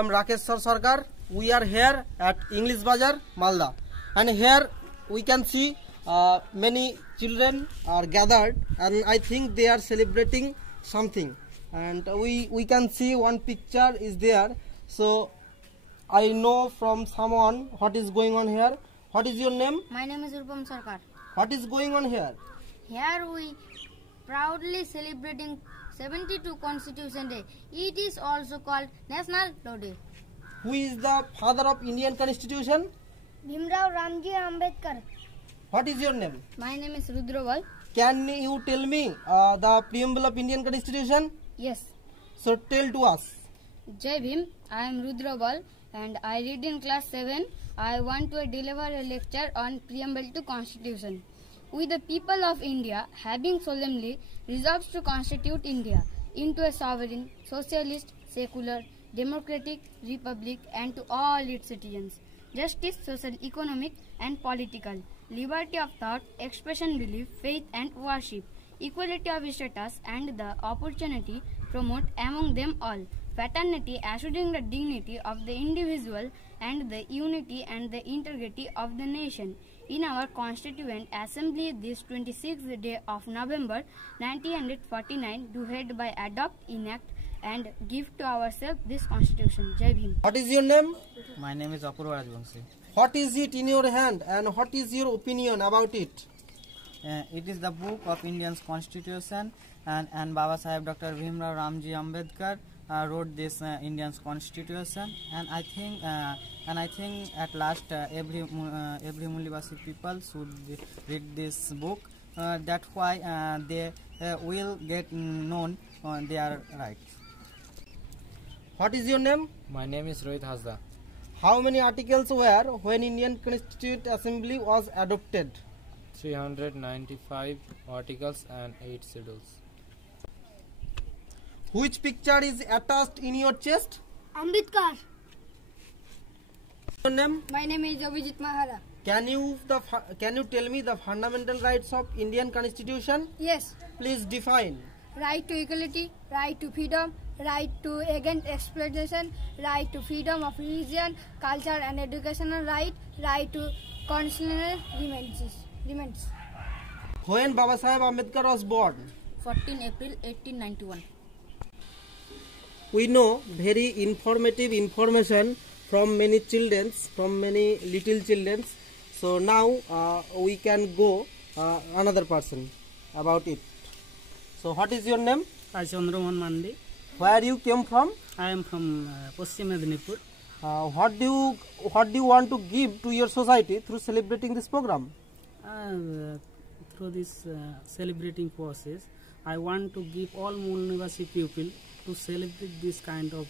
am Rakeshwar Sarkar. We are here at English Bazar, Malda, and here we can see many children are gathered, and I think they are celebrating something. And we can see one picture is there. So I know from someone what is going on here. What is your name? My name is Rupam Sarkar. What is going on here? Here we proudly celebrating 72 Constitution Day. It is also called National Law Day. Who is the father of Indian Constitution? Bhimrao Ramji Ambedkar. What is your name? My name is Rudraval. Can you tell me the preamble of Indian Constitution? Yes. So tell to us. Jai Bhim. I am Rudraval and I read in class 7. I want to deliver a lecture on preamble to Constitution. We the people of India, having solemnly resolved to constitute India into a sovereign, socialist, secular, democratic republic, and to all its citizens, justice, social, economic, and political, liberty of thought, expression, belief, faith, and worship, equality of status, and the opportunity promote among them all, fraternity, assuring the dignity of the individual and the unity and the integrity of the nation. In our Constituent Assembly this 26th day of November 1949 do hereby adopt, enact and give to ourselves this Constitution. Jai Bhim. What is your name? My name is Apurva Rajvanshi. What is it in your hand and what is your opinion about it? It is the book of Indian's Constitution and Baba Saheb Dr. Bhimrao Ramji Ambedkar wrote this Indian's Constitution, and I think at last every Mulivasi people should read this book. That's why they will get known their rights. What is your name? My name is Rohit Hasda. How many articles were when Indian Constituent Assembly was adopted? 395 articles and 8 schedules. Which picture is attached in your chest? Ambedkar. Your name? My name is Abhijit Mahara. Can you tell me the fundamental rights of Indian Constitution? Yes. Please define. Right to equality, right to freedom, right to against exploitation, right to freedom of religion, culture and educational right, right to constitutional remains. When Baba Saheb Ambedkar was born? 14 April 1891. We know very informative information from many little children. So now we can go another person about it. So what is your name? Chandramohan Mandi. Where you came from? I am from Paschim Medinipur. What do you want to give to your society through celebrating this program? Through this celebrating process, I want to give all Mulnivasi people to celebrate this kind of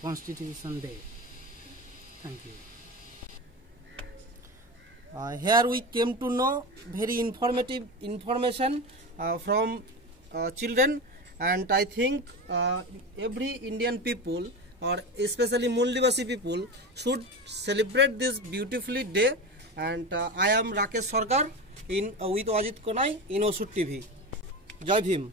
Constitution Day. Thank you. Here we came to know very informative information from children, and I think every Indian people or especially Mulnivasi people should celebrate this beautifully day. And I am Rakesh Sarkar with Ajit Konai in Osur TV. Jai Bhim.